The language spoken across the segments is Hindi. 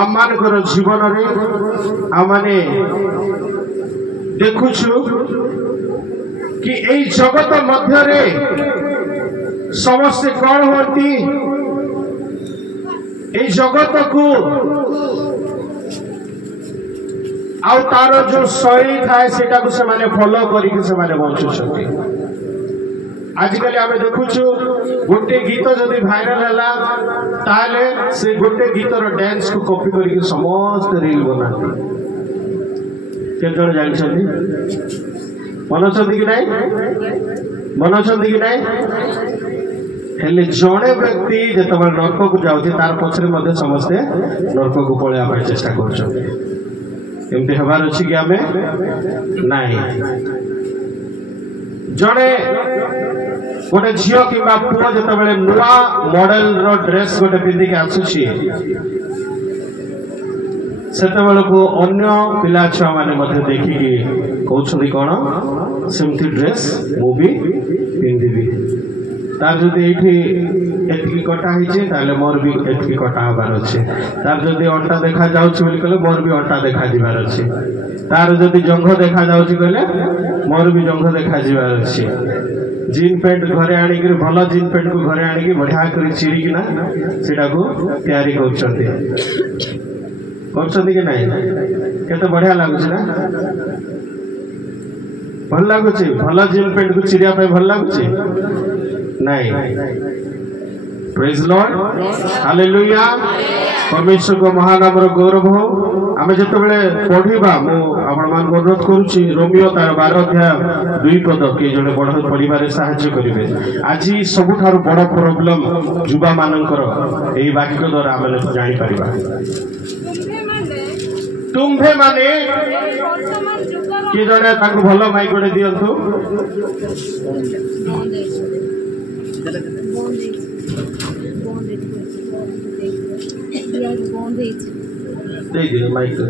आमମାନଙ୍କର ଜୀବନରେ आमने देखुछु कि एई जगत मध्यरे समस्या कौन होती एई जगत को आउ तार जो शैली थाए सेटा को से माने फॉलो करिके से माने बंचुछथि। आजकल आम देखुछु गोटे गीत जदि भाइराल है ताले से गोटे गीतर डांस को कॉपी करके समस्त रील बनाती केते जानछथि मनछथि कि नहीं मनछथि कि नहीं हेले जड़े व्यक्ति जेतबे नरक को जाउछि तार पछरे मध्ये समस्त नरक को पळेया पाई चेष्टा करछथि एमते हबार अछि कि आमे नाही जड़े गोटे झील कि पुआ जो नुआ मॉडल रो ड्रेस गोटे पिंधिक आसुची सेतबेल को अन्य पिला छुआ माने मते देखिकी कहउछथि कोन सेमती ड्रेस मु भी पिंधिबी तार जदि एठी एतकी कटा हिचे ताले मोर भी एतकी कटा हबार अछि तार जदि अंटा देखा जाउछि बोली कहले मोर भी अंटा देखा जिबार अछि तार जदि जंघ देखा जाउछि कहले मोर भी जंघ देखा जिबार अछि जीन पैंट घरे आनिक भल जीन पैंट को घरे आनिक बढ़िया कर चिड़िकिना सेटा को तैयारी करछथि कि नहीं केते बढ़िया लागुछ ना भल लागुछ भल जीन पैंट को चिड़िया पे भल लागुछ नहीं प्रेज लॉर्ड हालेलुया परमेश्वर को महानाम गौरव हो आम जो पढ़ा अनुरोध करुच्ची रोमियो तार 12 अध्याय 2 पद किए जड़े बड़ पढ़वे साहाय्य करेंगे। आज सबुठ बड़ प्रोब्लेम युवा मानकर यही वाक्य द्वारा आम जापर तुम्भे माने किए जड़े भल माइक गोटे दिंतु माइक तो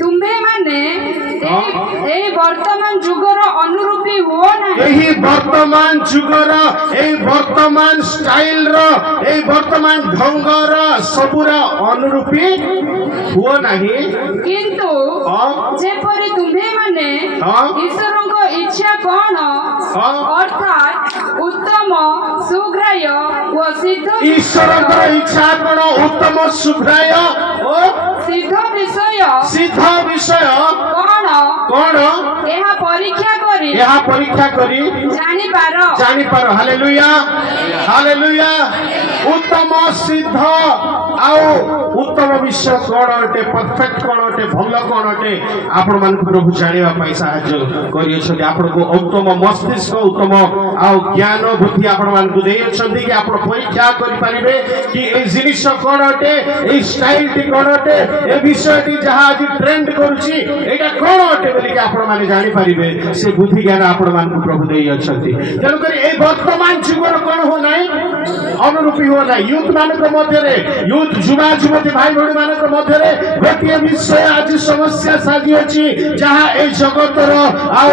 तुम्भे माने ए वर्तमान जुगर अनुरूपी हो ना एही वर्तमान जुगर ए वर्तमान स्टाइल रो ए वर्तमान ढंग रो सबुरा अनुरूपी हो नाही किंतु जेपरि तुम्भे माने ईश्वर को इच्छा कोन अर्थात उत्तम सुग्राह्य व सिद्ध ईश्वर को इच्छा कोन उत्तम सुग्राह्य ओ सिद्ध विषय कोन यह परीक्षा करी जानि पारो हालेलुया हालेलुया उत्तम सिद्ध आउ उत्तम विषय कौन अटे परफेक्ट कौन अटे भल कौन अटे आपण मान प्रभु जानिबा पई सहाय्य करियछथि आपण को उत्तम मस्तिष्क उत्तम आउ ज्ञान बुद्धि आपण मान को देयछथि कि आपण परीक्षा करि परिबे कि ए जिनिस कौन अटे ए स्टाइल टी कौन अटे ए विषय टी जहा आज ट्रेंड करूची एटा कौन अटे बोली कि आपण मान जानि परिबे से बुद्धि ज्ञान आपण मान को प्रभु देयछथि जनु करी ए वर्तमान जुगर कौन हो नाही अनुरूपी हो नाही यूथ मान को मध्य रे यूथ युवा युवती भाई भौणी मान मध्य गोटे विषय आज समस्या साजी अच्छी जहाँ ए जगतर आउ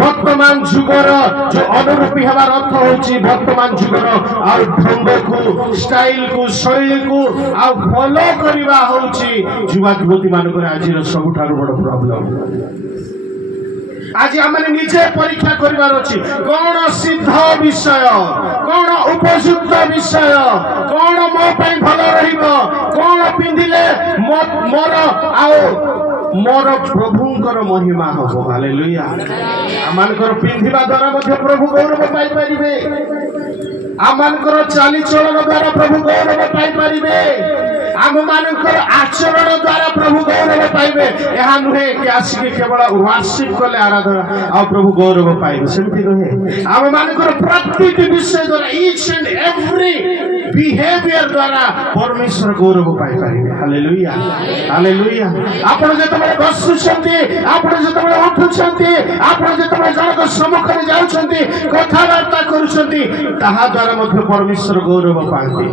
वर्तमान जुगर जो अनुरूपी हमार अर्थ होची वर्तमान जुगर आउ ढंग को स्टाइल को शैली को आउ फॉलो करवा होची युवा युवती मान आज सबुठार बड़ प्रॉब्लम। आज आम निजे परीक्षा करिवार अछि कौन सिद्ध विषय कौन उपयुक्त विषय कौन मो पई भल रहिबो कौन पिंधिले मोर आओ मोर प्रभुंकर महिमा हो हालेलुया आमानकर पिंधिबा द्वारा मध्ये प्रभु गौरव पाई परिबे आमानकर चाली चलन द्वारा प्रभु गौरव पाई परिबे आम मानकर आचरण द्वारा प्रभु गौरव पाइबे यह नुहे कि आसिके केवल वर्शिप कले आराधना आ प्रभु गौरव पाइबे सेमति नहे आम मानकर प्रत्येक विषय द्वारा ईच एंड एवरी बिहेवियर द्वारा परमेश्वर गौरव पाई परिबे हालेलुया हालेलुया आपण जतबे बसुछंती आपण जतबे उठुछंती आपण जतबे जनक सम्मुखरे जाउछंती कथा वार्ता करूछंती ताहा द्वारा मध्ये परमेश्वर गौरव पाइबे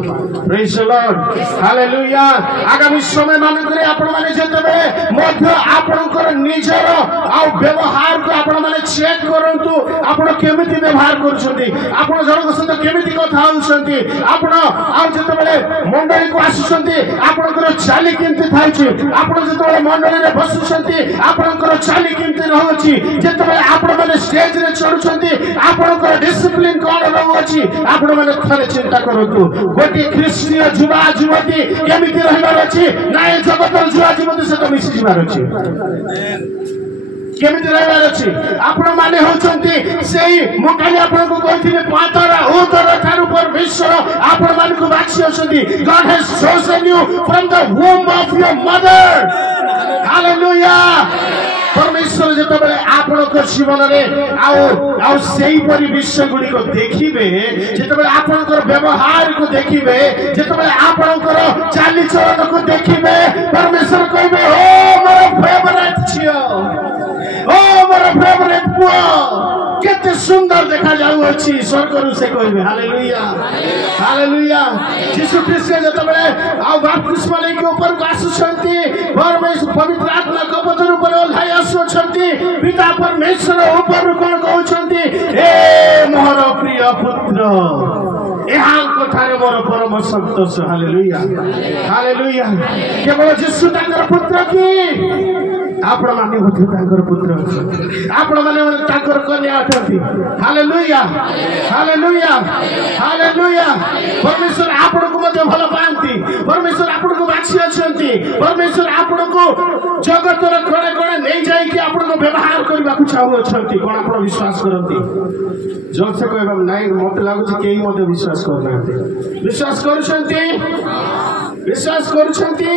praise the lord hallelujah hallelujah आगामी समय मानकरे आपण माने जेतेबे मध्य आपणकर निजर आ व्यवहार को आपण माने चेक करंतु आपण केमिति व्यवहार करछंती आपण जनक सहित केमिति कथा होउछंती आपण आ जेतेबे मंडली को आसुछंती आपणकर चाली केमिति थाउछि आपण जेतेबे मंडली रे बसुछंती आपणकर चाली केमिति रहउछि जेतेबे आपण माने स्टेज रे चढुछंती आपणकर डिसिप्लिन कोन रहउछि आपण माने थरे चिंता करंतु गोटे ख्रिस्तीय जुवा जुवती केमिति रहिबार अछि ना ए जगतर जुवा जुवती सहित मिसि जिबार अछि केमिति रहबार अछि आपण माने होचंती सेही मोकाली आपण को कहिथिले पातरा उतर थारु परमेश्वर आपण मान को बाछि अछंती God has chosen you from the womb of your mother hallelujah परमेश्वर जेतेबेले आपणक जीवन रे आउ सेही परि विषय गुडी को देखिबे जेतेबेले आपणकर व्यवहार को देखिबे जेतेबेले आपणकर चाली चलन को देखिबे परमेश्वर कहबे ओ मोर फेवरेट छियो ओ मोर फेवरेट पुओ केते सुंदर देखा जाउ अछि स्वर्गरु से कहबे हालेलुया हालेलुया यीशु ख्रिस्ट जेतेबेले आ बपतिस्मा लेके ऊपर आसुछंती परमेश्वर पवित्र आत्मा कपतर ऊपर ओल्हाय आसुछंती पिता परमेश्वर ऊपर कोन कहउछंती ए मोर प्रिय पुत्र एहा कथारे मोर परम संतोष हालेलुया हालेलुया केवल यीशु तांकर पुत्र की आपण माने होथि तांकर पुत्र आपण माने तांकर कन्या अछंती हालेलुया हालेलुया हालेलुया परमेश्वर आपण को मध्ये भलो पांती परमेश्वर आपण को बाछि अछंती परमेश्वर आपण को जगतर कोणे कोणे नै जाई कि आपण को व्यवहार करबा को चाहू अछंती कोन आपण विश्वास करंती जो से कहबा नै मत लागु जे केही मध्ये विश्वास करनांती विश्वास करूछंती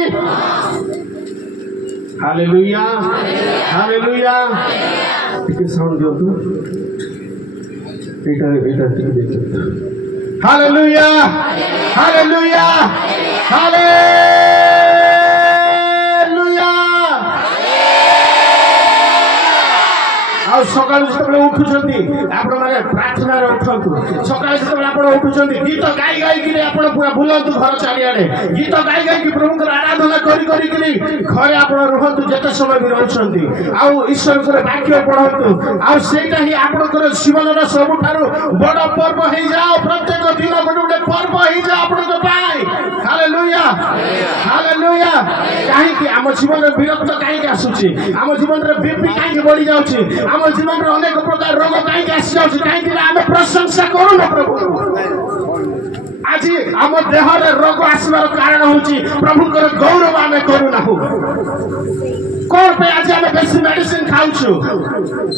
हालेलुया हालेलुया टिके साउंड दियो तू एटा टिके देखो हालेलुया हालेलुया हालेलुया आ सकाळ जेतेबेले उठुछंती आपण माने प्रार्थना रे उठंतु सकाळ जेतेबेले आपण उठुछंती गीत गाई गाई कि आपण पूरा बुलंतु घर चारियाडे गीत गाई गाई कि प्रभु को आराधना करी करी कि घरे आपण रहंतु जते समय भी रहउछंती आ ईश्वर को वाक्य पढंतु आ सेटा ही आपण को जीवन रा सबठारो बड़ पर्व हे जाओ प्रत्येक दिन गोटे पर्व हे जाओ आपण को पाई हालेलुया हालेलुया काहे कि हम जीवन रे विरक्त काहे कि आसुची हम जीवन रे बीपी काहे कि बढ़ी जाउची हम जीवन रे अनेक प्रकार रोग काहे कि आसी जाउची काहे कि हम प्रशंसा करू न प्रभु आज हम देह रे रोग आसबार कारण होची प्रभु को गौरव आमे करू ना कौन पे आज हम बेसी मेडिसिन खाउछु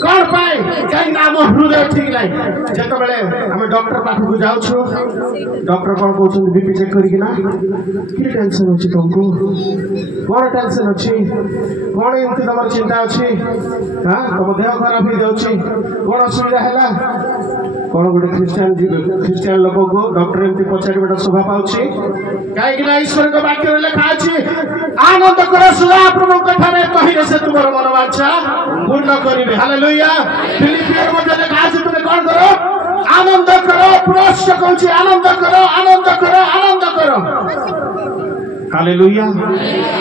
कौन पाए काहे ना हम हृदय ठीक नै जेतबेले हम डॉक्टर पाख को जाउछु डॉक्टर कोन कहउछु बीपी चेक करी कि ना कि टेंशन होची तुमको कोन टेंशन होची कोन इनती तमर चिंता होची हां तम देह खराब हो जाउची कोन असुविधा हैला कोन गोटे क्रिश्चियन लोक को डॉक्टर एमती पचारि बेटा शोभा पाउची काहे कि ना ईश्वर को वाक्य रे लिखा अछि आनंद करो सदा प्रभु कथा रे कहिरे से तुमर मनोवांछा पूर्ण करिवे हालेलुया फिलिपियर मध्ये लिखा अछि तुमे कोन करो आनंद करो पुनश्च कहउची आनंद करो आनंद करो आनंद करो hallelujah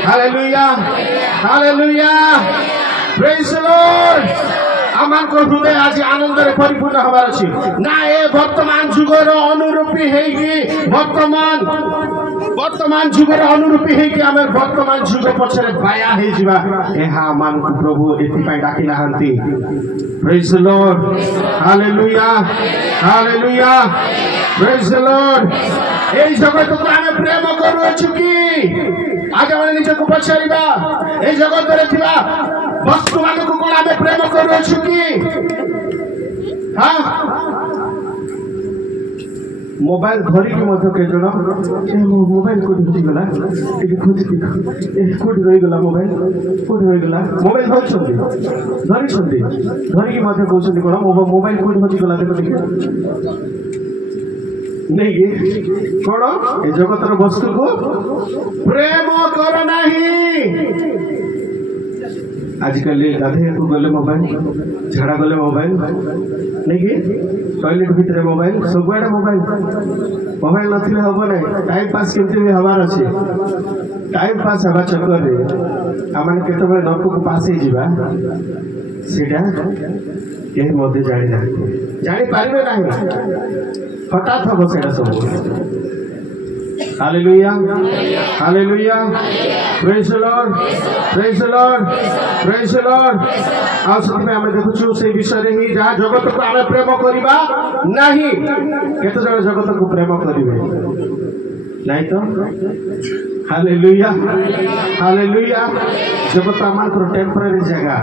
hallelujah hallelujah praise the Lord आमान को हृदय आज आनंद रे परिपूर्ण हबार अछि ना ए वर्तमान जुगर अनुरूपी हेगी वर्तमान जुगर अनुरूपी हेगी आमे वर्तमान जुग पछरे बाया हे जिबा एहा मान को प्रभु एति पय डाकी नाहंती praise the lord hallelujah hallelujah praise the lord ए जगत को आमे प्रेम करू अछि की आज हम निजे को पछरिबा ए जगत रे थिबा वस्तु मान को कोन आमे प्रेम करू अछि की हां मोबाइल घरी के मध्य के जण ए मोबाइल को ढुटी गला टिके खोजी ए कोडी रही गला मोबाइल कोडी रही गला मोबाइल धरि छथि घरी के मध्य कहउछथि कोन मोबाइल कोडी खोजी गला देखो देखि नहीं ये कोन ए जगतर वस्तु को प्रेम कर नाही आजिकल गाधे को गले मोबाइल झाड़ा गले मोबाइल नहीं कि टॉयलेट भितर मोबाइल सब मोबाइल मोबाइल नथिले हम ना टाइम पास केमती भी हबार अच्छे टाइम पास हवा चक्कर आम केतबे नर्क को पास हो सीटा कहीं मध्य जानी ना जापारे ना हठात हम से सब hallelujah hallelujah praise the lord praise the lord praise the lord आ सब आम देखु से विषय रे ही जहाँ जगत को आम प्रेम करवा नहीं केते जण जगत को प्रेम करिवे नहीं तो हालेलुया हालेलुया जगत आम टेम्पररी जगह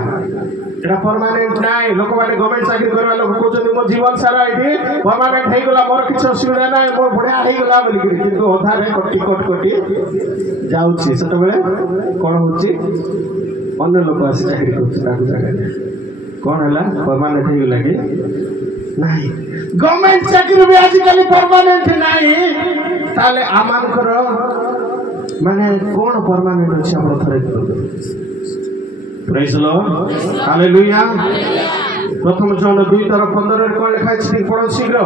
एटा परमानेंट नाई लोक माने गवर्नमेंट चाकरी करवा लोक कहते मो जीवन सारा ये परमानेंट हो गला मोर किछ असुविधा ना मोर बढ़िया हो गला बोली किंतु अधा रे कटी जाउछि सेत बेले कोन होछि अन्य लोक आसी चाकरी करछि ताकू जगह कोन हला परमानेंट हो गला कि नाही गवर्नमेंट चाकरी भी आज कल परमानेंट नाही ताले आमानकर माने कोन परमानेंट अछि आपण थरे Praise the Lord. Hallelujah. प्रथम जन 2:15 कौन लिखा है पढ़ो शीघ्र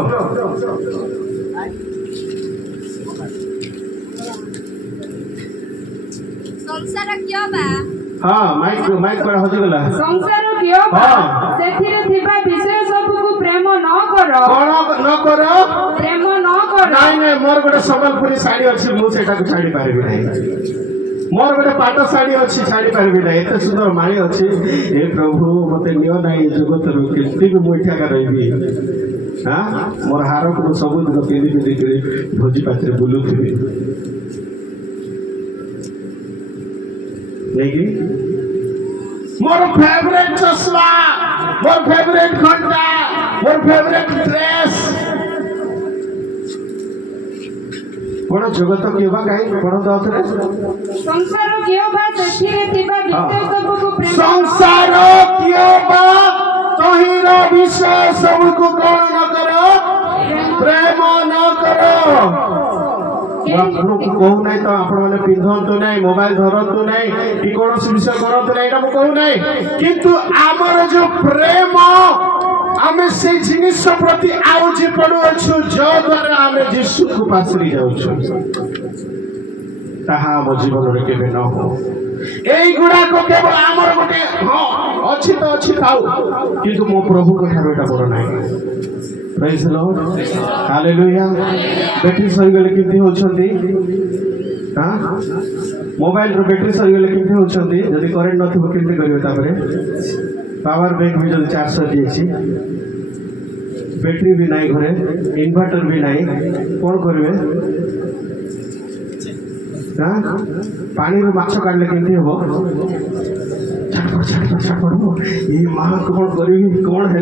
संसार क्यों बा हाँ माइक माइक पर हो गला संसार क्यों बा सेथिरे थिबा विषय सब को प्रेम न करो कोन न करो प्रेम न करो नहीं मोर गोटे संबलपुरी साड़ी अछि मु सेटा को छाड़ी पारिबि नहीं मोर गोटे पाट साड़ी अच्छी छाड़ी पारि ना एत सुंदर माणी अच्छी हे प्रभु मत नियो ना जगत केमती भी मुठा का रही हाँ मोर हार को सब दिन पिंधि पिंधि कर भोजी पात्र बुलुथी नहीं मोर फेवरेट चश्मा मोर फेवरेट घंटा मोर फेवरेट ड्रेस कोन जगत केबा काई कोन दाउतरे संसार केबा सेथिरे थिबा विषय सब को प्रेम संसार केबा तहिरा विषय सब को कोन न करो प्रेम न करो आपन को कहू नहीं तो आपण माने पिंधंतु नहीं मोबाइल धरंतु नहीं कि कोन विषय करंतु नहीं एटा मु कहू नहीं किंतु आमर जो प्रेम आमे से जिनिस प्रति आउजी पडु अछु जो द्वारा आमे यीशु को पासरी जाउछु ताहा मो जीवन रे केबे न हो एई गुडा को केवल आमर गोटे हां अछि तो अछि थाउ किंतु मो प्रभु को ठारो एटा बड़ नाही praise the lord hallelujah battery सही गेले किंती होछंती हां मोबाइल रो बैटरी सही गेले किंती होछंती जदी करंट नथिबो किंती करियो तापरे पावर बैंक भी जो 400 दिए बैटरी भी नहीं घरे इन्वर्टर भी नहीं कौन करेंगे हाँ पानी में माछ काटले केमती हम ये माँ कौन करी कौन है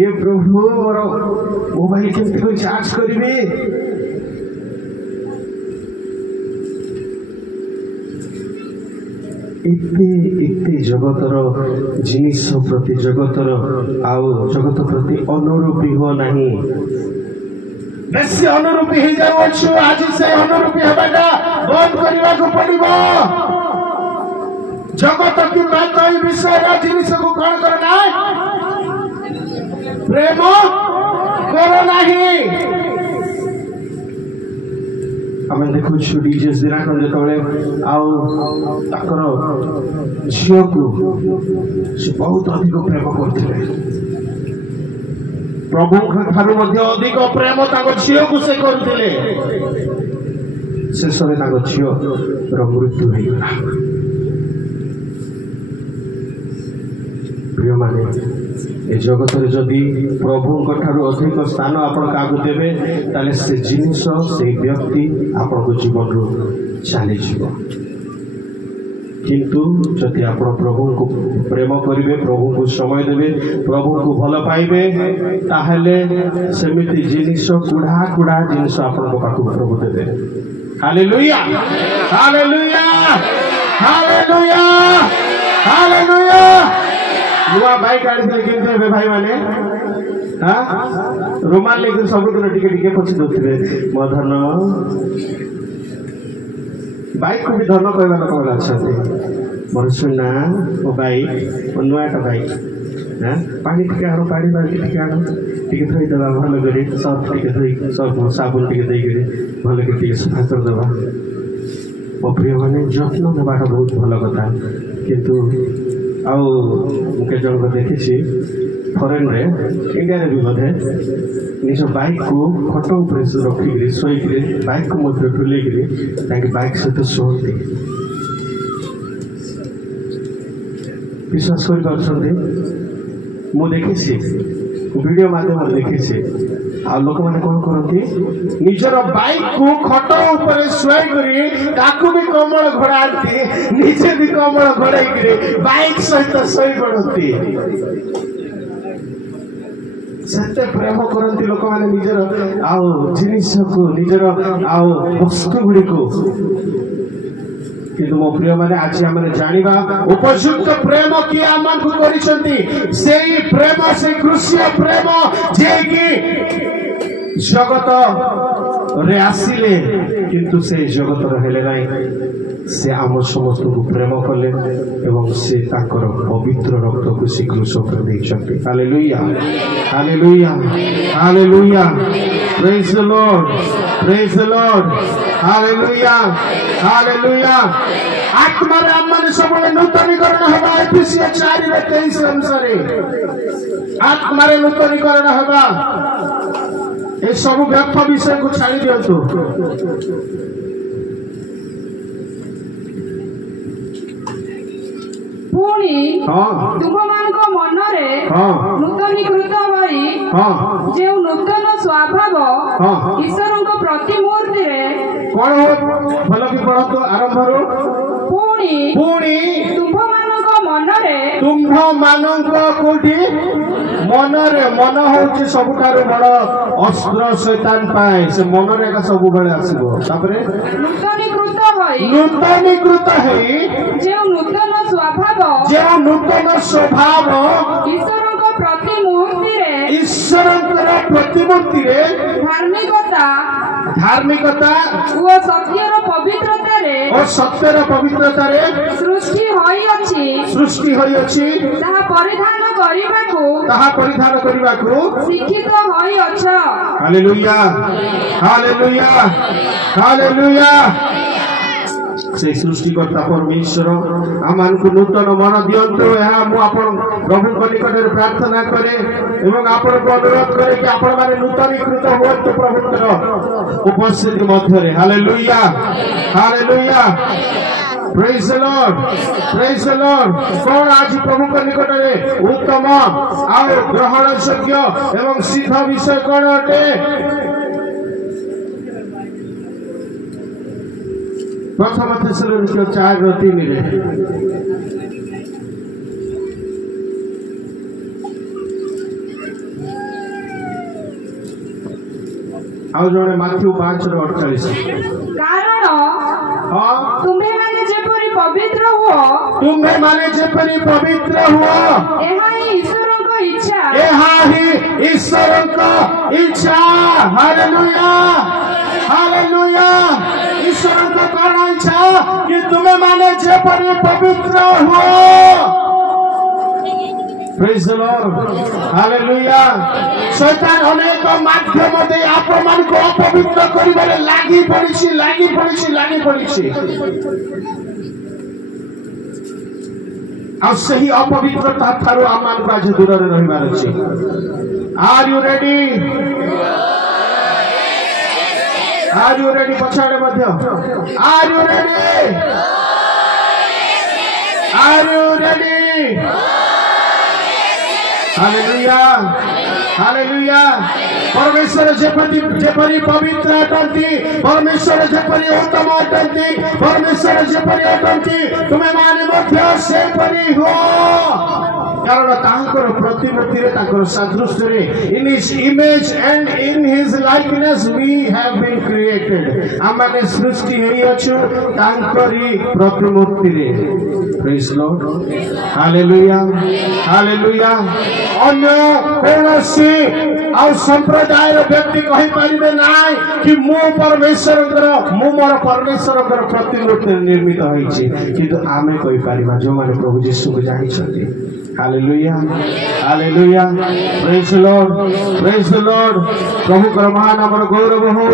ये प्रभु मोर मोबाइल केमती चार्ज करी इत्ते जगतर जिनिस प्रति जगतर आउ जगत प्रति अनुरूपी हो नहीं बेसी अनुरूपी हो जाउछु आज से अनुरूपी हेबाटा बंद करबा को पड़िबो जगत की बात ई विषय रा जिनिस को कोन करना प्रेम करो नहीं आम देखु डीजे दिनाकर जो आकर झील को बहुत अधिक प्रेम करते प्रभु ठार अधिक प्रेम झील को से करते शेष में झील मृत्यु होगा प्रिय माने ए जगत रे जदि प्रभु ठार अधिक स्थान आपण कागु देबे ताले से जिनिस से व्यक्ति आपण को जीवन रो चली जीवो किंतु जदि आपण प्रभु को प्रेम करिवे प्रभु को समय देबे प्रभु को भल पाइबे ताहले सेमिति जिनिस कुढ़ा कुढ़ा जिनिस आपण को पाकु प्रभु देबे हालेलुया हालेलुया हालेलुया हालेलुया नुआ बाइक आड़ी केमती हे भाई माने हाँ रुमाल लेकिन सब टिके टिके पछी दौथे मो धन बाइक को भी धन कहवा लोक अच्छा ମୋର ସୁନା ଓ ଭାଇ ଓ ନୂଆଟା ଭାଇ ପାଣି ଟିକେ ଆଣ ପାଣି ବାଲ୍ଟି ଟିକେ ଆଣ ଟିକେ ଧୋଇଦେବା ଭଲ କରି ସର୍ଫ ଟିକେ ଧୋଇ ସର୍ଫ ସାବୁନ ଟିକେ ଦେଇକରି ଭଲ କରି ଟିକେ ସଫା କରିଦେବା। ମୋ ପ୍ରିୟମାନେ ଯତ୍ନ ନେବାଟା ବହୁତ ଭଲ କଥା। କିନ୍ତୁ ଆଉ ମୁଁ କେତେ ଜଣଙ୍କ ଦେଖିଛି ଫରେନ୍ରେ ଇଣ୍ଡିଆରେ ବି ବୋଧେ ନିଜ ବାଇକ୍କୁ ଖଟ ଉପରେ ରଖିକିରି ଶୋଇକିରି ବାଇକ୍କୁ ମଧ୍ୟ ଠୁଲେଇକିରି ତାଙ୍କେ ବାଇକ୍ ସହିତ ଶୁଅନ୍ତି। ବିଶ୍ୱାସ କରିପାରୁଛନ୍ତି? ମୁଁ ଦେଖିଛି, ଭିଡ଼ିଓ ମାଧ୍ୟମରେ ଦେଖିଛି। ଆଉ ଲୋକମାନେ କ'ଣ କରନ୍ତି, ନିଜର ବାଇକ୍କୁ ଖଟ ଉପରେ ଶୁଆଇ କରି ତାକୁ ବି କମଳ ଘୋଡ଼ାନ୍ତି, ନିଜେ ବି କମଳ ଘୋଡ଼ାଇକିରି ବାଇକ୍ ସହିତ ଶୋଇ ପଡ଼ନ୍ତି। ସେତେ ପ୍ରେମ କରନ୍ତି ଲୋକମାନେ ନିଜର ଆଉ ଜିନିଷକୁ, ନିଜର ଆଉ ବସ୍ତୁ ଗୁଡ଼ିକୁ। କିନ୍ତୁ ମୋ ପ୍ରିୟମାନେ ଆଜି ଆମେ ଜାଣିବା ଉପଯୁକ୍ତ ପ୍ରେମ କିଏ ଆମକୁ କରିଛନ୍ତି। ସେଇ ପ୍ରେମ, ସେଇ କୃଷିୟ ପ୍ରେମ ଯିଏକି ଜଗତରେ ଆସିଲେ କିନ୍ତୁ ସେ ଜଗତର ହେଲେ ନାହିଁ। ସେ ଆମ ସମସ୍ତଙ୍କୁ ପ୍ରେମ କଲେ ଏବଂ ସେ ତାଙ୍କର ପବିତ୍ର ରକ୍ତକୁ ସେ କ୍ରୁଶ ଉପରେ ଦେଇଛନ୍ତି। Hallelujah, hallelujah, hallelujah. ପ୍ରେଜ୍ ଦ ଲର୍ଡ, ପ୍ରେଜ୍ ଦ ଲର୍ଡ, ହାଲେଲୁୟା, ହାଲେଲୁୟା। ଆତ୍ମାରେ ଆମମାନେ ସବୁବେଳେ ନୂତନୀକରଣ ହେବା। ଏଫେସିୟ 4:23 ଅନୁସାରେ ଆତ୍ମାରେ ନୂତନୀକରଣ ହେବା। ଏ ସବୁ ବ୍ୟର୍ଥ ବିଷୟକୁ ଛାଡ଼ି ଦିଅନ୍ତୁ। ପୁଣି ତୁମମାନଙ୍କ ମନରେ ନୂତନୀକୃତ ହୋଇ ଯେଉଁ ନୂତନ ସ୍ୱଭାବ ଈଶ୍ୱରଙ୍କ ପ୍ରତିମୂର୍ତ୍ତିରେ କ'ଣ ଭଲ କି ପଢ଼ନ୍ତୁ ଆରମ୍ଭରୁ। ପୁଣି ତୁମ୍ଭମାନଙ୍କ ମନରେ, ତୁମ୍ଭମାନଙ୍କ କୋଉଠି ମନରେ, ମନ ହଉଛି ସବୁଠାରୁ ବଡ଼ ଅସ୍ତ୍ର ଶୈତାନ ପାଇଁ। ସେ ମନରେ ଏକା ସବୁବେଳେ ଆସିବ। ତାପରେ ନୂତନୀକୃତ ହୋଇ ଯେଉଁ ନୂତନ ସ୍ୱଭାବ ଈଶ୍ୱରଙ୍କର ପ୍ରତିମୂର୍ତ୍ତିରେ ଧାର୍ମିକତା ଓ ସତ୍ୟର ପବିତ୍ରତାରେ ସୃଷ୍ଟି ହୋଇଅଛି ତାହା ପରିଧାନ କରିବାକୁ ଶିକ୍ଷିତ ହୋଇଅଛ। Hallelujah, hallelujah, hallelujah. ସେ ସୃଷ୍ଟିକର୍ତ୍ତା ପରମେଶ୍ୱର ଆମମାନଙ୍କୁ ନୂତନ ମନ ଦିଅନ୍ତୁ। ଏହା ମୁଁ ଆପଣ ପ୍ରଭୁଙ୍କ ନିକଟରେ ପ୍ରାର୍ଥନା କରେ ଏବଂ ଆପଣଙ୍କୁ ଅନୁରୋଧ କରେ କି ଆପଣମାନେ ନୂତନୀକୃତ ହୁଅନ୍ତୁ ପ୍ରଭୁଙ୍କର ଉପସ୍ଥିତି ମଧ୍ୟରେ। Hallelujah, hallelujah. ପ୍ରେଜ୍ ଦ ଲର୍ଡ, ପ୍ରେଜ୍ ଦ ଲର୍ଡ। କ'ଣ ଆଜି ପ୍ରଭୁଙ୍କ ନିକଟରେ ଉତ୍ତମ ଆଉ ଗ୍ରହଣଯୋଗ୍ୟ ଏବଂ ସିଦ୍ଧ ବିଷୟ କ'ଣ ଅଟେ? ପ୍ରଥମ ଥେସଲୋନିକ 4:3 ଆଉ ଜଣେ ମାଥ୍ୟୁ 5:48। କାରଣ ତୁମେମାନେ ଯେପରି ପବିତ୍ର ହୁଅ, ଏହା ହିଁ ଈଶ୍ୱରଙ୍କ ଇଚ୍ଛା। Hallelujah, hallelujah. ଈଶ୍ୱରଙ୍କ କ'ଣ ଇଚ୍ଛା? କି ତୁମେମାନେ ଯେପରି ପବିତ୍ର ହୁଅ। ପ୍ରେଜ୍ ଦ ଲର୍ଡ, ହାଲେଲୁୟା। ଶୈତାନ ଅନେକ ମାଧ୍ୟମ ଦେଇ ଆପଣମାନଙ୍କୁ ଅପବିତ୍ର କରିବାରେ ଲାଗି ପଡ଼ିଛି। ଆଉ ସେହି ଅପବିତ୍ରତା ଠାରୁ ଆମମାନଙ୍କୁ ଆଜି ଦୂରରେ ରହିବାର ଅଛି। Are you ready? Are you ready? ପଛଆଡ଼େ ମଧ୍ୟ Are you ready? Are you ready? Hallelujah, hallelujah. परमेश्वर जेपरी पवित्र अटंती, परमेश्वर जेपरी उत्तम अटंती, परमेश्वर जेपरी अटंती, तुम्हें माने मध्य सेपरी हो। कारण तांकर प्रतिमूर्ति रे तांकर सादृश्य रे in his image and in his likeness we have been created। आमाने सृष्टि हेई अछु तांकरी प्रतिमूर्ति रे। Praise the Lord. Hallelujah. Hallelujah. अन्य कौनसी आउ संप्रदाय व्यक्ति कहि परिबे नाय कि मो परमेश्वर मो मोर परमेश्वर प्रतिमूर्ति निर्मित होइछि किंतु आमे कहि परिबा जो माने प्रभु यीशु को जानि छथि Hallelujah. Hallelujah. Praise the Lord. Praise the Lord. प्रभु कर्महान हमर गौरव हो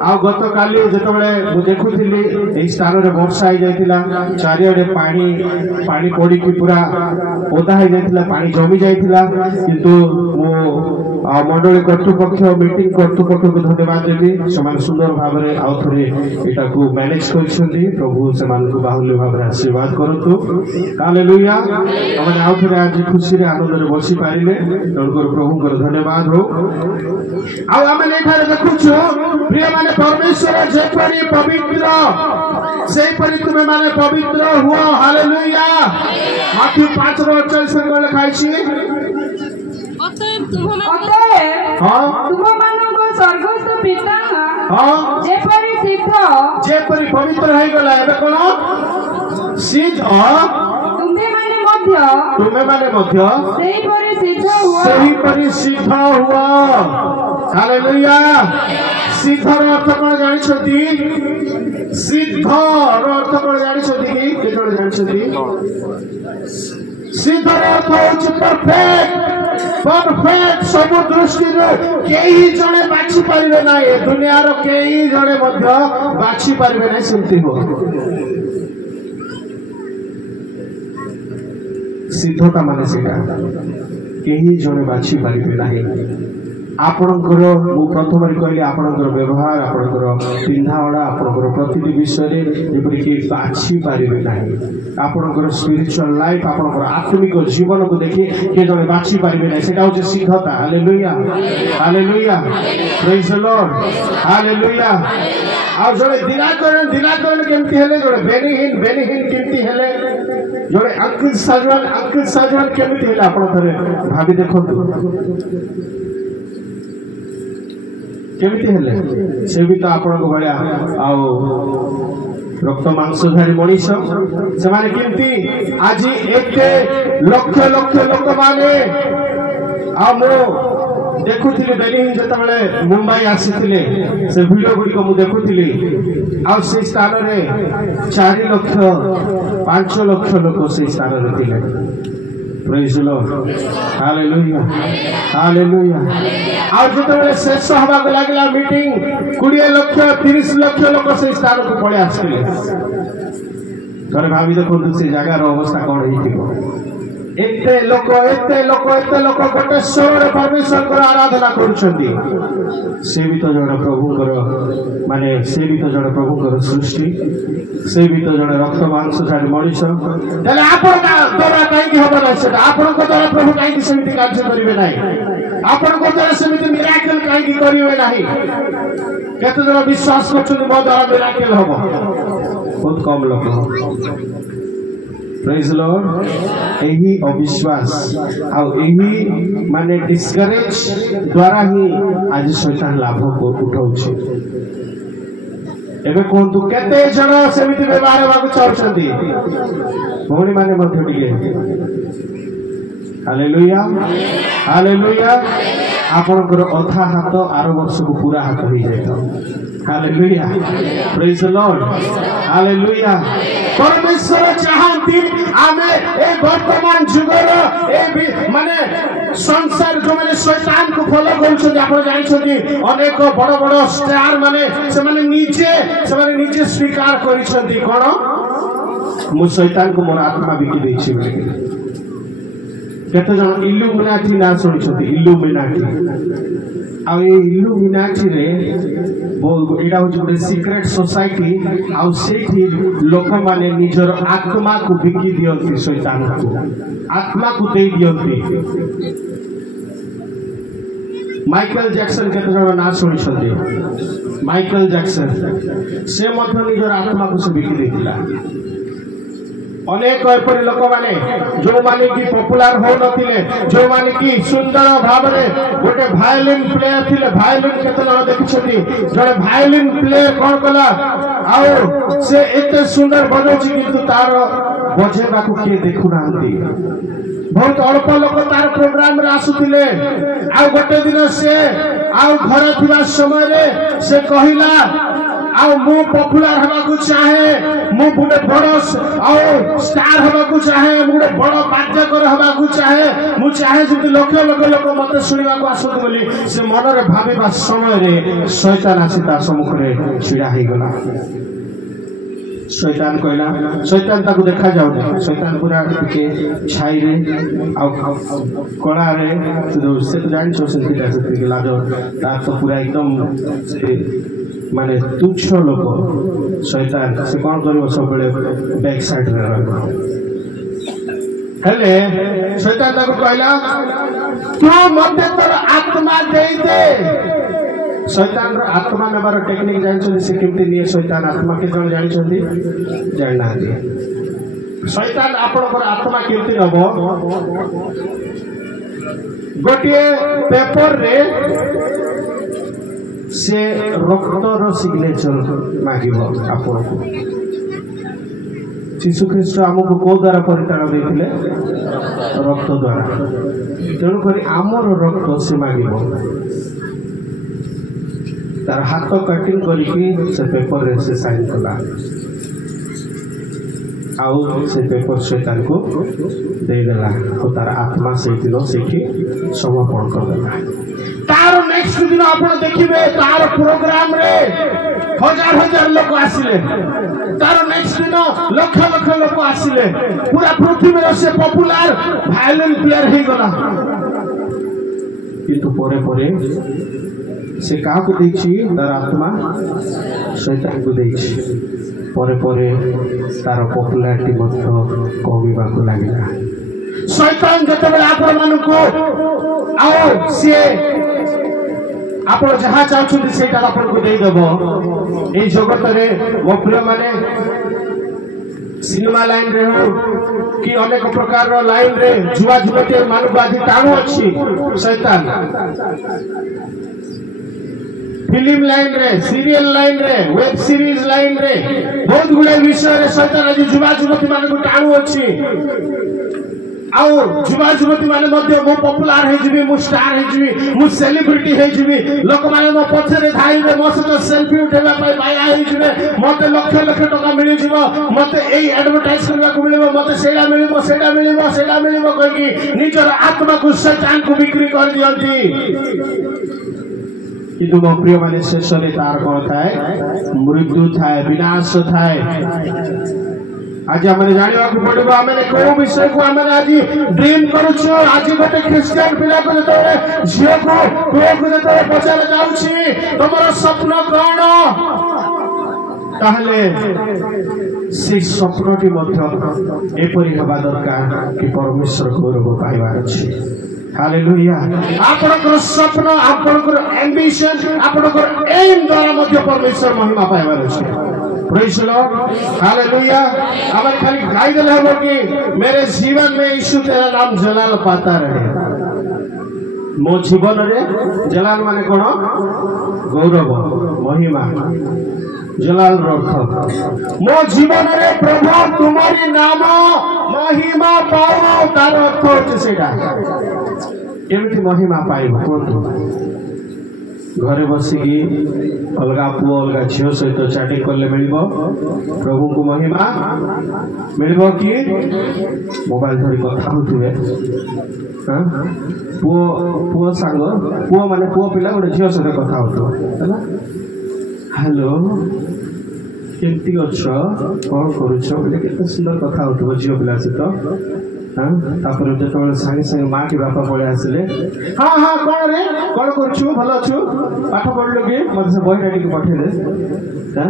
आ गत काली जेतबेले मु देखुथिली एई स्थान रे वर्षा आइ जाइतिला चारियाडे पानी पानी पड़ी कि पूरा ओदा हो जाइतिला पानी जमी जाइतिला किंतु मु मंडली कर्तृपक्ष मीटिंग कर्तृपक्ष को धन्यवाद देबी समान सुंदर भाव रे आ थरे एटा को मैनेज करछन्ती प्रभु समान को बाहुल्य भाव रे आशीर्वाद करतु हालेलुया हमने आ थरे आज खुशी रे आनंद रे बसी पारिले तणकर प्रभु को धन्यवाद हो आ आमे एठारे देखुछु प्रिय माने परमेश्वर जेपरि पवित्र सेही परि तुमे माने पवित्र हुओ हालेलुया माथ्यू 5:48 से लिखाइछि अतएव तुमମାନଙ୍କ स्वर्गस्थ पिता जेपरि पवित्र है गला एबे कोन सिद्ध तुमे माने मध्य सेही परि सिद्ध हुआ हालेलुया सिद्ध रो अर्थ कोन जानि छथि सिद्ध रो अर्थ कोन जानि छथि कि केतों जानि छथि सिद्ध रो अर्थ होछि परफेक्ट सब दृष्टि केही जणे बाछि परिबे ना ए दुनिया रो केही जणे मध्य बाछि परिबे ना सेमति हो सिद्धता माने सेटा केही जणे बाछि परिबे नाही आपणकर मु प्रथम कहली आपणकर व्यवहार आपणकर पिंधावड़ा आपणकर प्रतिटी विषय रे एपरि कि बाछि पारिबे नाही आपणकर स्पिरिचुअल लाइफ आपणकर आत्मिक जीवन को देखि के जने बाछि पारिबे नाही सेटा होचे सिद्धता hallelujah hallelujah praise the lord hallelujah आ जने दिनाकरण केमति हेले जने बेनिहीन केमति हेले जने अंकित साजवान केमति हेले आपण थरे भाबी देखंतु केमिति हेले से भी तो आपण को भलिया आउ रक्त मांसधारी मनीष से माने केमति आज एते लक्ष लोक माने आ मो देखुथिले बेनिहीन जतबेले मुंबई आसीथिले से वीडियो गुडी को मु देखुथिली आ से स्थान रे 4 लाख 5 लाख लोक से स्थान रे थिले Praise the Lord. Hallelujah. Hallelujah. आज जतबेले शेष हवा को लागला मीटिंग 20 लाख 30 लाख लोक से स्थान को पळे आस्थिले तोरे भाबी देखो से जगह रो अवस्था कोन हेतिबो एते लोक गोटे स्वर परमेश्वर को आराधना करूछंती से भी तो जण प्रभु कर माने से भी तो जण प्रभु कर सृष्टि से भी तो जण रक्त मांस छाडी मଣିଷ तले आपण द्वारा काई कि हबो ना सेटा आपण को द्वारा प्रभु काई कि समिति कार्य करिवे नाही आपण को द्वारा समिति मिराकल काई कि करिवे नाही केते जण विश्वास करछन मो द्वारा मिराकल हबो बहुत कम लोक Praise the Lord. एही अविश्वास आ एही माने डिस्करेज द्वारा ही आज शैतान लाभ को उठाउछि एबे कोंतु केते जण सेमिति व्यवहार बाकु चाहछंती भौणी माने मध्य टिके हालेलुया हालेलुया आपनकर अथा हाथ आरो वर्ष को पूरा हाथ हो जायतो hallelujah praise the lord hallelujah परमेश्वर चाहती आमे ए वर्तमान जुगर ए माने संसार जो माने शैतान को फॉलो करछथि आपण जानि छथि अनेक बड़ बड़ स्टार माने से माने निजे स्वीकार करिसथि कोन मु शैतान को मोर आत्मा बिकी दैछि बोले केते जण इल्युमिनाटी ना सुनि छथि इल्युमिनाटी आ इल्युमिनाटी रे एटा होछि गोटे सीक्रेट सोसाइटी आ सेठी लोक माने निजर आत्मा को बिकी दियंती शैतान को आत्मा को दे दियंती माइकल जैक्सन केते जण ना सुनि छथि माइकल जैक्सन से मध्य निजर आत्मा को से बिकी देतिला अनेक एपरि लोक माने जो माने की पॉपुलर हो नथिले जो माने की सुंदर भाव रे गोटे वायलिन प्लेयर थिले वायलिन केते जण देखिछथि जणे वायलिन प्लेयर कोन कला आ से एते सुंदर बजौछि किंतु तार बजेबा को किए देखु नांती बहुत अल्प लोक तार प्रोग्राम रे आसुतिले आ गोटे दिन से आ घर थिबा समय रे से कहिला आ मु पॉपुलर हवा को चाहे मु गुटे बड़ आ स्टार हवा को चाहे मु गुटे बड़ वाद्यकर हवा को चाहे मु चाहे जति लक्ष लक्ष लोक मते सुनिबा को आसुत बोली से मन रे भाबिबा समय रे शैतान आसी ता सम्मुख रे छिड़ा हे गला शैतान कहला शैतान ताको देखा जाउनी शैतान पूरा के छाई रे आ कला रे से तो जान छो से गला जो ता तो पूरा एकदम माने तुच्छ लोक शैतान से कौन करिवो सब बेले बैक साइड रे रहबो हेले शैतान ताको कहला तू मते तोर आत्मा देई दे शैतान रो आत्मा नेबार टेक्निक जानि से केमती निये शैतान आत्मा के जण जानि छथि जानि नाथि शैतान आपनकर आत्मा केमती नबो गोटिए पेपर रे से रक्तर सिग्नेचर मागिब आपन को शिशु ख्रीष्ट आमको को द्वारा परित्राण देथिले रक्त द्वारा तेणु करी आमर रक्त से मागिब तार हाथ कटिंग करके से पेपर रे से साइन कला आउ से पेपर शैतान को दे देला और तार आत्मा से दिन से समर्पण कर देला तार नेक्स्ट दिन आपण देखिबे तार प्रोग्राम रे हजार हजार लोक आसिले तार नेक्स्ट दिन लक्ष लक्ष लोक आसिले पूरा पृथ्वी रे से पॉपुलर वायलिन प्लेयर हे गला किंतु परे परे से का को देखछि तार आत्मा शैतान को देखछि परे परे तार पॉपुलैरिटी मध्य कमिबा को लागिला शैतान जतबे आपण मानको आओ से आपण जहा चाहछुंती सेटा आपण को देई देबो ए जगत रे मो प्रिय माने सिनेमा लाइन रे हो कि अनेक प्रकार रो लाइन रे जुआ जुवती मानको आदि टाणु अछि शैतान फिल्म लाइन रे सीरियल लाइन रे वेब सीरीज लाइन रे बहुत गुडे विषय रे शैतान आज जुवा जुवती मानको टाणु अछि आउ जुवा जुवती माने मध्य मो पॉपुलर हे जिबी मो स्टार हे जिबी मो सेलिब्रिटी हे जिबी लोक माने मो पछरे धाई रे मो सहित सेल्फी उठेबा पई बाया हे जिबे मते लक्ष लक्ष टका मिलि जिवो मते एई एडवर्टाइज करबा को मिलिबो मते सेडा मिलिबो कहि कि निजर आत्मा को शैतान को बिक्री कर दियंती किंतु मो प्रिय माने शेष रे तार कोन थाए मृत्यु थाए विनाश थाए आज हमें जानिबा को पड़िबो हमें को विषय को हमें आज ड्रीम करूछु आज गोटे क्रिश्चियन पिला को जतरे झियो को पुओ को जतरे पचार जाउछि तमरो स्वप्न कोन ताहले से स्वप्नटी मध्य एपरि हबा दरकार कि परमेश्वर गौरव पाइबार अछि हालेलुया आपनकर स्वप्न आपनकर एम्बिशन आपनकर एम द्वारा मध्य परमेश्वर महिमा पाइबार अछि प्रेज लॉर्ड हालेलुया हमें खाली गाई देले हो कि मेरे जीवन में यीशु तेरा नाम जलाल पाता रहे मो जीवन रे जलाल माने कोन गौरव महिमा जलाल रख मो जीवन रे प्रभु तुम्हारी नाम महिमा पाओ तार अर्थ होचे सेटा केमिति महिमा पाइबो कोन घरे बसिकी अलगा पुओ अलगा झियो सहित चैटिंग करले मिलिबो प्रभु को महिमा मिलिबो कि मोबाइल धरी कथा होतुवे हां पुओ सांग पुओ माने पुओ पिला गोटे झियो सहित कथा होतो हैला हेलो केमती अछ कोन करूछ बोले केते सुंदर कथा होतो झियो पिला सहित हां तापर जतबे संगे संगे मां के बापा पळे आसिले हां हां कोन रे कोन करछु भलो छु पाठ पढलो कि मते से बही डाटी के पठे दे हां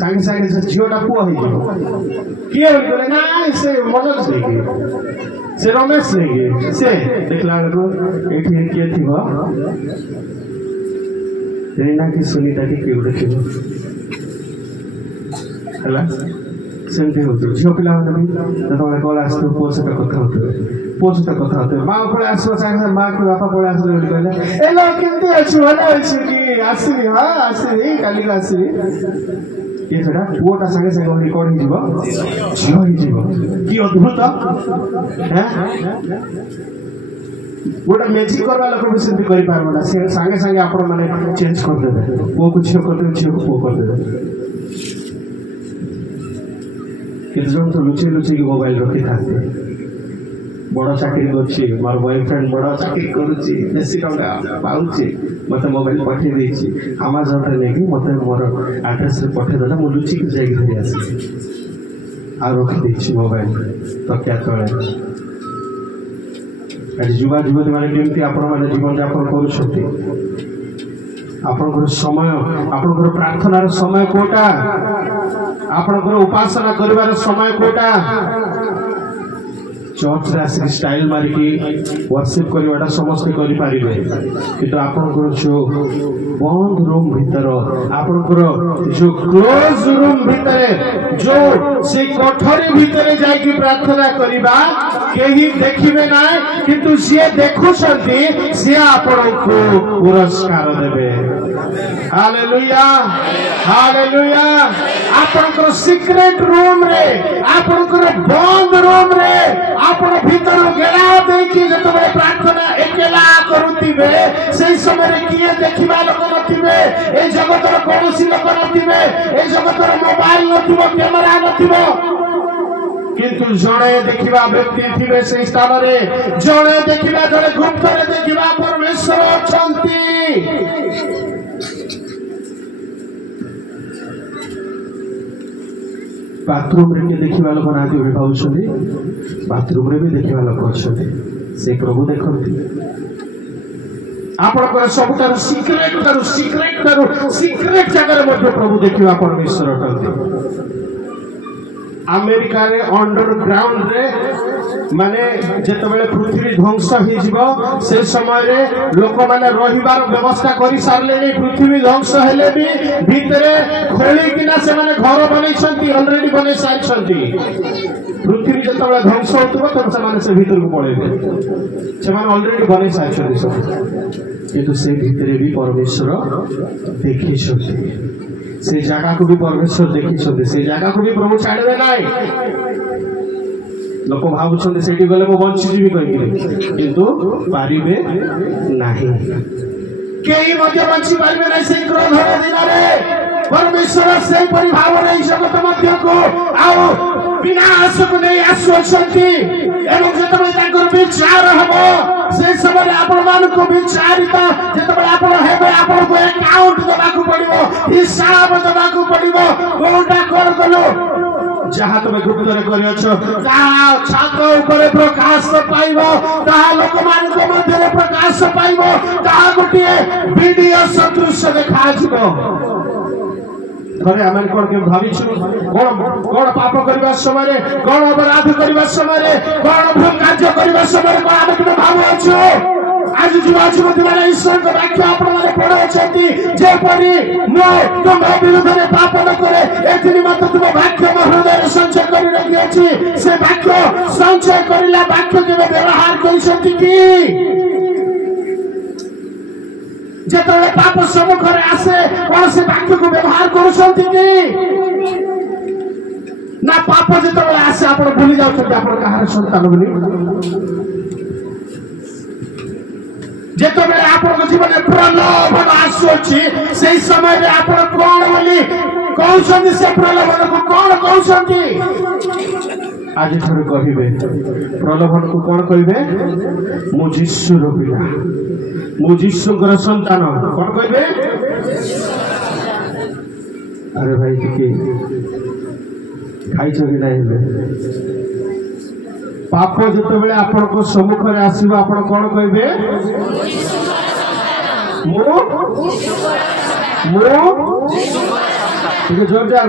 संगे संगे से झियोटा पुओ हे जिवो किए बोले ना से मदद से कि से रमेश से कि से देखला को एठी के थिबो रेना की सुनीता की केउडे थिबो हला सेमती होतो झियो पिला होतो जतबे कॉल आसतो पुओ से कथा होतो मां पळे आसो संगे मां के बापा पळे आसले बोली कहले ए लो केमती अछु भलो अछु कि आसीनी हां आसीनी काली आसीनी ये सेटा पुओटा संगे संगे कौन ही जीव झियो ही जीव की अद्भुत गोटे मेजिक करवा लोक भी सेमती कर पारबा से संगे संगे आपण माने चेंज कर देबे पुओ को झियो कर देबे झियो को पुओ कर देबे कितने जन तो लुचे लुचे की मोबाइल रखी था बड़ चाकरी कर मोर बॉयफ्रेंड बड़ चाकरी करुच्ची बेसी टाँग पाऊँच मत मोबाइल पठे देती आमाजन नहीं मत मोर आड्रेस पठेदेला मुझे लुचिक जाकि धरी आसी आ रखी मोबाइल तकिया तले आज युवा युवती मैंने केमती आपण जीवन यापन कर समय आपंकर प्रार्थनार समय कोटा आपंकर उपासना करिवार समय कोटा चर्च रे आसिक स्टाइल मारिकी वर्शिप करवाटा समस्ते करें कि आपंकर जो बंद रूम भीतर आपंकर जो क्लोज रूम भीतर जो से कोठरी भीतर जाकि प्रार्थना करवा कहीं देखिबे ना किंतु सी देखुछंती सी आपनको पुरस्कार देबे हालेलुया हालेलुया आपनकर सीक्रेट रूम रे आपनकर बंद रूम रे आपण भीतर गेला देखि जतबे प्रार्थना एकेला करूतिबे सेही समय रे किए देखिबा लोक नथिबे ए जगतर कोनोसी लोक नथिबे ए जगतर मोबाइल नथिबो कैमरा नथिबो किंतु जड़े देखिबा व्यक्ति थिबे से स्थान रे जड़े देखिबा जड़े गुप्त रे देखिबा परमेश्वर अछंती बाथरूम रे के देखिबा लोक नाती उठी पाउछथि बाथरूम रे भी देखिबा लोक अछथि से प्रभु देखंती आपनकर सबटार सीक्रेट जगह मध्ये प्रभु देखिबा परमेश्वर अछंती अमेरिका रे अंडरग्राउंड रे माने जेतबेले पृथ्वी ध्वंस हो जीवो से समय रे लोक माने रहिबार व्यवस्था करि सारले पृथ्वी ध्वंस हेले भी भीतरे खोली किना से माने घर बनै छंती ऑलरेडी बनै सारि छंती पृथ्वी जेतबेले ध्वंस होतबो तब से माने से भीतर को पळेबे से माने ऑलरेडी बनै सारि छंती सब किंतु से भीतरे भी परमेश्वर देखि छथि से जगह को भी परमेश्वर देखी से जगह को भी प्रभु छाड़े ना लोक भावुं से गले मो बंचीजी किंतु पारे ना कई बंची पारे ना से क्रोधर दिन परमेश्वर से भाव जगत मध्य को आओ विनाश को नहीं आसुअछंती एवं जतबे विचार हम से समय आपण मानको विचारिता जतबे आपण हेबे आपण को अकाउंट देबाकू पड़िबो हिसाब देबाकू पड़िबो कोटा कर गलो जहाँ तुम गुप्त रे करियछो ता छात ऊपर प्रकाश पाइबो ता लोक मानको मध्य प्रकाश पाइबो ता गोटिए वीडियो सदृश देखा जिवो थरे आमे कोन के भाबिछु कोन पाप करबा समय कोन अपराध करबा समय कोन भूल कार्य करबा समय कोन आमे के भाबुछु आज जुवा जुवती माने ईश्वर को वाक्य आपण माने पढौछथि जे परि मो तुम विरुद्ध रे पाप न करे एथिनि मत तुम वाक्य म हृदय रे संचय करि रखि अछि से वाक्य संचय करिला वाक्य के व्यवहार करिसथि कि जेतबे पाप सम्मुख रे आसे कोन से वाक्य को व्यवहार करूछथि कि ना पाप जेतबे आसे आपण भूली जाउछथि आपण कहार संतान बोली जेतबे आपण जीवन में प्रलोभन आसुछि से समय रे आपण कोन बोली कहउछथि से प्रलोभन को कोन कहउछथि आज थोड़े कहिबे प्रलोभन को कोन कहिबे मो यीशु रो पिला मो यीशु कर संतान कोन कहिबे अरे भाई के खाइछो कि नाही पाप जिते आपण को सम्मुख में आसो आप कौन कहे जोरदार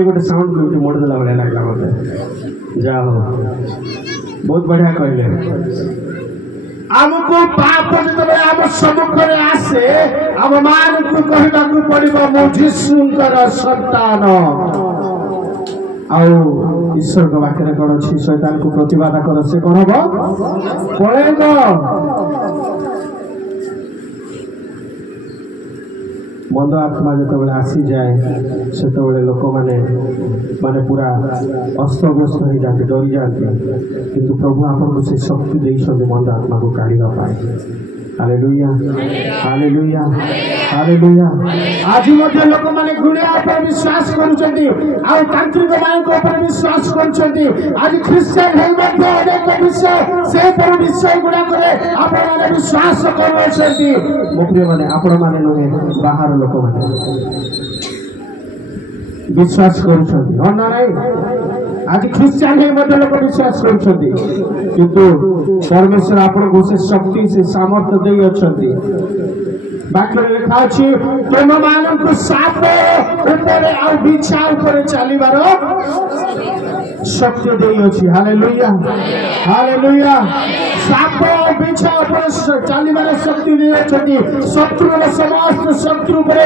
गोटे साउंड मोड़देला भाया लगला मत जा हो बहुत बढ़िया कहले आमको पाप जिते आम सम्मुख में आसे आम मान को कहना पड़ो मो यीशुंकर संतान आउ ईश्वर को वाक्य कौन अच्छी शैतान को प्रतिबाधा कर से कौन हम पड़ेगा ମନ୍ଦ ଆତ୍ମା ଯେତେବେଳେ ଆସିଯାଏ ସେତେବେଳେ ଲୋକମାନେ ମାନେ ପୁରା ଅସ୍ତବ୍ୟସ୍ତ ହେଇଯାନ୍ତି, ଡରିଯାନ୍ତି। କିନ୍ତୁ ପ୍ରଭୁ ଆପଣଙ୍କୁ ସେ ଶକ୍ତି ଦେଇଛନ୍ତି ମନ୍ଦ ଆତ୍ମାକୁ କାଢ଼ିବା ପାଇଁ। Hallelujah, hallelujah, hallelujah. ଆଜି ମଧ୍ୟ ଲୋକମାନେ ଗୁଣିଆ ଉପରେ ବିଶ୍ୱାସ କରୁଛନ୍ତି ଆଉ ତାନ୍ତ୍ରିକ ମାନଙ୍କ ଉପରେ ବିଶ୍ୱାସ କରୁଛନ୍ତି। ଆଜି ଖ୍ରୀଷ୍ଟିଆନ ହେଇ ମଧ୍ୟ ଅନେକ ବିଷୟ ସେହିପରି ବିଷୟ ଗୁଡାକରେ ଆପଣମାନେ ବିଶ୍ୱାସ କରୁଅଛନ୍ତି। ମୋ ପ୍ରିୟମାନେ, ଆପଣମାନେ ନୁହେଁ, ବାହାର ଲୋକମାନେ ବିଶ୍ୱାସ କରୁଛନ୍ତି। ହଁ ନା ନାଇଁ? ଆଜି ଖ୍ରୀଷ୍ଟିଆନ ହେଇ ମଧ୍ୟ ଲୋକ ବିଶ୍ୱାସ କରୁଛନ୍ତି। କିନ୍ତୁ ପରମେଶ୍ୱର ଆପଣଙ୍କୁ ସେ ଶକ୍ତି, ସେ ସାମର୍ଥ୍ୟ ଦେଇ ଅଛନ୍ତି। ବାକ୍ୟରେ ଲେଖା ଅଛି, ତୁମମାନଙ୍କୁ ସାପ ଉପରେ ଆଉ ବିଛା ଉପରେ ଚାଲିବାର ଶକ୍ତି ଦେଇଅଛି। Hallelujah, hallelujah. ସାପ ବିଛା ଉପରେ ଚାଲିବାର ଶକ୍ତି ଦେଇଅଛନ୍ତି। ଶତ୍ରୁର ସମସ୍ତ ଶତ୍ରୁ ଉପରେ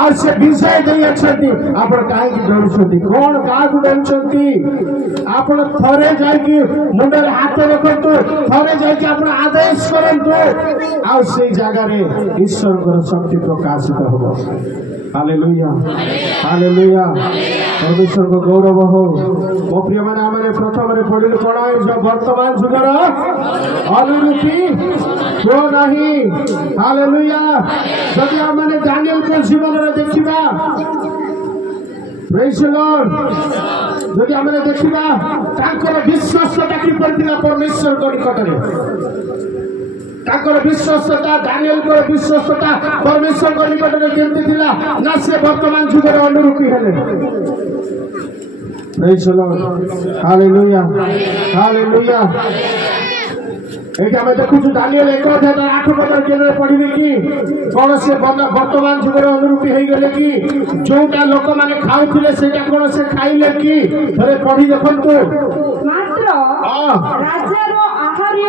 ଆଉ ସେ ବିଜୟ ଦେଇଅଛନ୍ତି। ଆପଣ କାହିଁକି ଡରୁଛନ୍ତି? କଣ କାହାକୁ ଡରୁଛନ୍ତି? ଆପଣ ଥରେ ଯାଇକି ମୁଣ୍ଡରେ ହାତ ରଖନ୍ତୁ, ଥରେ ଯାଇକି ଆପଣ ଆଦେଶ କରନ୍ତୁ, ଆଉ ସେଇ ଜାଗାରେ ଈଶ୍ୱରଙ୍କର ଶକ୍ତି ପ୍ରକାଶିତ ହବ। Hallelujah, hallelujah. ପରମେଶ୍ୱରଙ୍କ ଗୌରବ ହଉ। ମୋ ପ୍ରିୟମାନେ, ଆମେ ପ୍ରଥମରେ ପଢିଲୁ କଣ? ବର୍ତ୍ତମାନ ଯୁଗର ଅନୁରୂପୀ ହୁଅ ନାହିଁ। ହାଲେଲୁୟା। ଯଦି ଆମେ ଦାନିଏଲଙ୍କ ଜୀବନରେ ଦେଖିବା, ପ୍ରେଜ୍ ଦ ଲର୍ଡ, ଯଦି ଆମେ ଦେଖିବା ତାଙ୍କର ବିଶ୍ୱାସଟା କିପରି ଥିଲା ପରମେଶ୍ୱରଙ୍କ ନିକଟରେ, ତାଙ୍କର ବିଶ୍ୱାସତା, ଦାନିଏଲଙ୍କର ବିଶ୍ୱାସତା ପରମେଶ୍ୱରଙ୍କ ନିକଟରେ କେମିତି ଥିଲା ନା ସେ ବର୍ତ୍ତମାନ ଯୁଗରେ ଅନୁରୂପୀ ହେଲେ। ପ୍ରେଜ୍ ଦ ଲର୍ଡ, ହାଲେଲୁୟା, ହାଲେଲୁୟା। ଏଇଠି ଆମେ ଦେଖୁଛୁ ଦାନିଏଲ 1:8 କେବେ ପଢିବେ କି କଣ ସେ ବର୍ତ୍ତମାନ ଯୁଗରେ ଅନୁରୂପୀ ହେଇଗଲେ କି? ଯୋଉଟା ଲୋକମାନେ ଖାଉଥିଲେ ସେଇଟା କଣ ସେ ଖାଇଲେ କି? ଥରେ ପଢି ଦେଖନ୍ତୁ। ମାତ୍ର ରାଜାର ଆହାର୍ୟ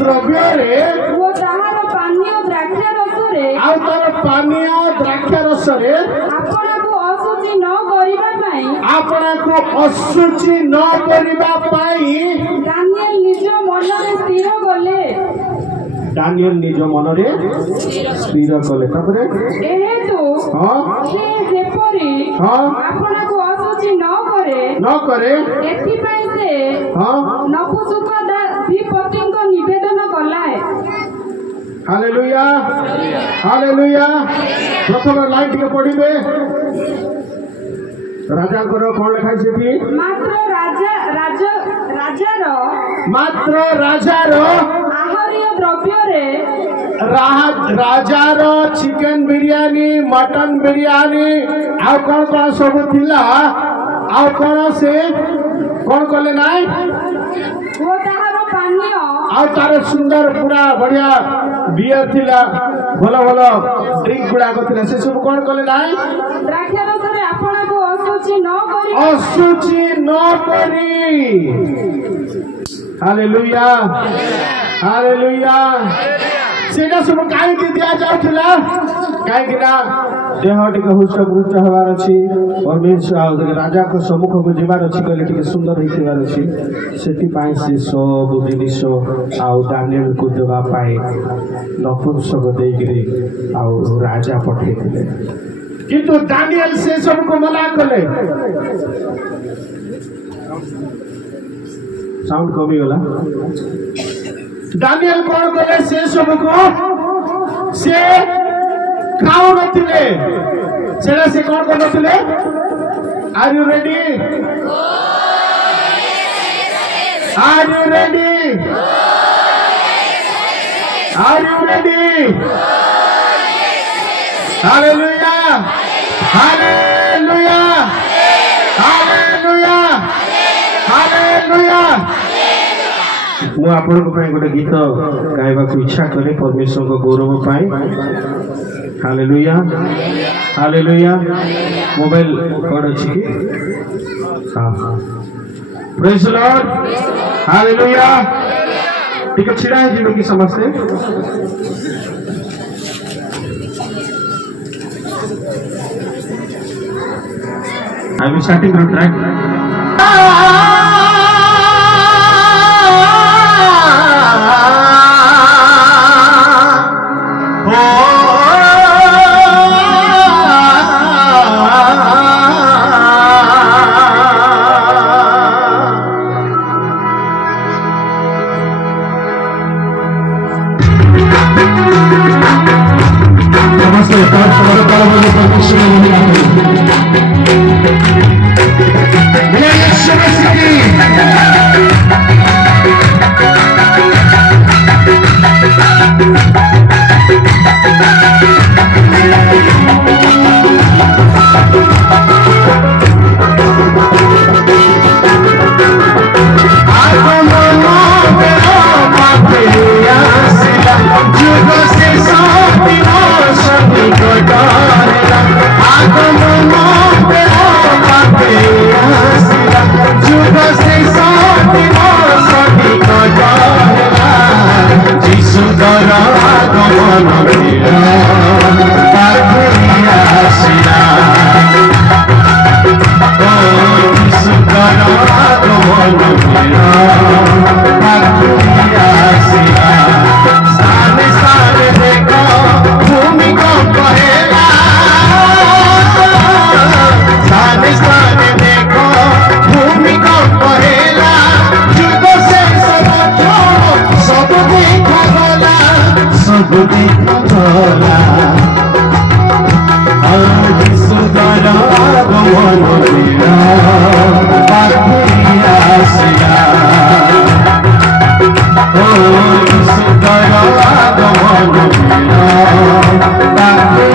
ଦ୍ରବ୍ୟରେ ଓ ତାହାର ପାନୀୟ ଦ୍ରାକ୍ଷାରସରେ ଆଉ ତାର ପାନୀୟ ଦ୍ରାକ୍ଷାରସରେ ଆପଣଙ୍କୁ ଅଶୁଚି ନ କରିବା ପାଇଁ ଦାନିଏଲ ନିଜ ମନରେ ସ୍ଥିର କଲେ। ଦାନିଏଲ ନିଜ ମନରେ ସ୍ଥିର କଲେ। ତାପରେ ଏହେତୁ ସେ ଯେପରି ଆପଣଙ୍କୁ ଅଶୁଚି ନ କରେ ଏଥିପାଇଁ ସେ ନପୁଂସକ ଦ୍ୱିପତିଙ୍କ ନିବେଦନ କଲା। Hallelujah, hallelujah. ପ୍ରଥମ ଲାଇନ୍ ଟିକେ ପଢିବେ। ରାଜାଙ୍କର କଣ ଲେଖା ସେଠି? ମାତ୍ର ରାଜାର ଆହାର୍ୟ ଦ୍ରବ୍ୟରେ ରାଜାର ଚିକେନ ବିରିୟାନୀ, ମଟନ ବିରିୟାନୀ ଆଉ କଣ କଣ ସବୁ ଥିଲା। ଆଉ କଣ ସେ କଣ କଲେ ନାଇଁ? ଓ ତାହାର ପାନୀୟ ଆଉ ତାର ସୁନ୍ଦର ପୁରା ବଢିଆ ବିୟର ଥିଲା, ଭଲ ଭଲ ଡ୍ରିଙ୍କ ଗୁଡାକ ଥିଲା। ସେ ସବୁ କଣ କଲେ ନାଇଁ? ଦ୍ରାକ୍ଷାରସରେ ଆପଣଙ୍କୁ ଅଶୁଚି ନ କରି। Hallelujah, hallelujah. ସେଇଟା ସବୁ କାହିଁକି ଦିଆଯାଉଥିଲା? କାହିଁକି ନା ଦେହ ଟିକେ ହୃଷ୍ଟପୃଷ୍ଟ ହେବାର ଅଛି, ରାଜାଙ୍କ ସମ୍ମୁଖକୁ ଯିବାର ଅଛି, କହିଲେ ଟିକେ ସୁନ୍ଦର ହେଇଥିବାର ଅଛି। ସେଥିପାଇଁ ସେ ସବୁ ଜିନିଷ ଆଉ ଦାନିଏଲକୁ ଦେବା ପାଇଁ ନପୁଂସକ ଦେଇକିରି ଆଉ ରାଜା ପଠେଇଥିଲେ। କିନ୍ତୁ ଦାନିଏଲ ସେ ସବୁକୁ ମନା କଲେ। ସାଉଣ୍ଡ କମିଗଲା। ଦାନିଏଲ କଣ କଲେ? ସେ ସବୁକୁ ସେ ଖାଉନଥିଲେ। ସେଟା ସେ କଣ କରୁନଥିଲେ? Are you ready? Are you ready? Are you ready? Hallelujah, hallelujah, hallelujah, hallelujah. ମୁଁ ଆପଣଙ୍କ ପାଇଁ ଗୋଟେ ଗୀତ ଗାଇବାକୁ ଇଚ୍ଛା କରେ ପରମେଶ୍ୱରଙ୍କ ଗୌରବ ପାଇଁ। Hallelujah, hallelujah. ମୋବାଇଲ କଣ ଅଛି କି? ପ୍ରେଜ୍ ଦ ଲର୍ଡ, ହାଲେଲୁୟା। ଟିକେ ଛିଡ଼ା ହେଇଯିବେ କି ସମସ୍ତେ? I will starting from track. Oh ধরা সুন্দর আগমন বিনা পাখি আসিলা সুন্দর আগমন বিনা পাখি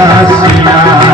আসিলা